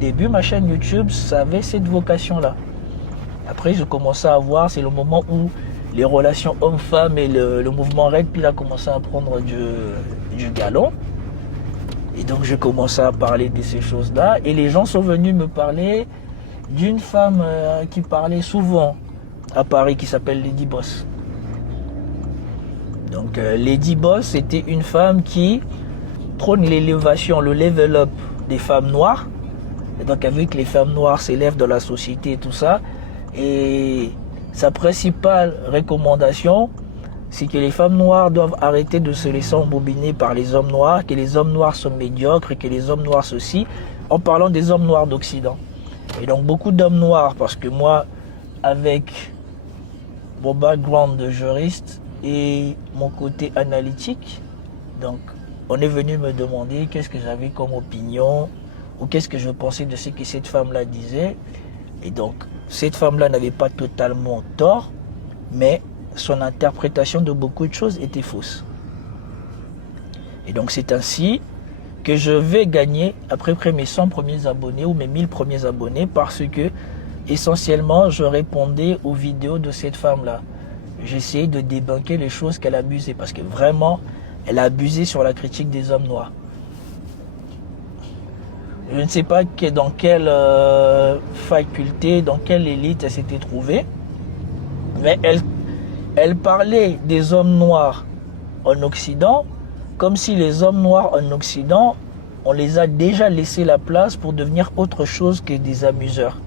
début, ma chaîne YouTube, ça avait cette vocation-là. Après, je commençais à voir, c'est le moment où les relations hommes-femmes et le mouvement Red Pill a commencé à prendre du galon. Et donc, je commençais à parler de ces choses-là. Et les gens sont venus me parler d'une femme qui parlait souvent à Paris, qui s'appelle Lady Boss. Donc, Lady Boss, c'était une femme qui prône l'élévation, le level up des femmes noires. Et donc, avec les femmes noires s'élèvent dans la société et tout ça. Et sa principale recommandation, c'est que les femmes noires doivent arrêter de se laisser embobiner par les hommes noirs, que les hommes noirs sont médiocres, que les hommes noirs ceci, en parlant des hommes noirs d'Occident. Et donc beaucoup d'hommes noirs, parce que moi, avec mon background de juriste et mon côté analytique, donc on est venu me demander qu'est-ce que j'avais comme opinion, ou qu'est-ce que je pensais de ce que cette femme-là disait. Et donc, cette femme-là n'avait pas totalement tort, mais son interprétation de beaucoup de choses était fausse. Et donc c'est ainsi que je vais gagner à peu près mes 100 premiers abonnés ou mes 1000 premiers abonnés, parce que essentiellement je répondais aux vidéos de cette femme-là. J'essayais de débunker les choses qu'elle abusait, parce que vraiment elle a abusé sur la critique des hommes noirs. Je ne sais pas dans quelle faculté, dans quelle élite elle s'était trouvée, mais elle parlait des hommes noirs en Occident comme si les hommes noirs en Occident, on les a déjà laissé la place pour devenir autre chose que des amuseurs.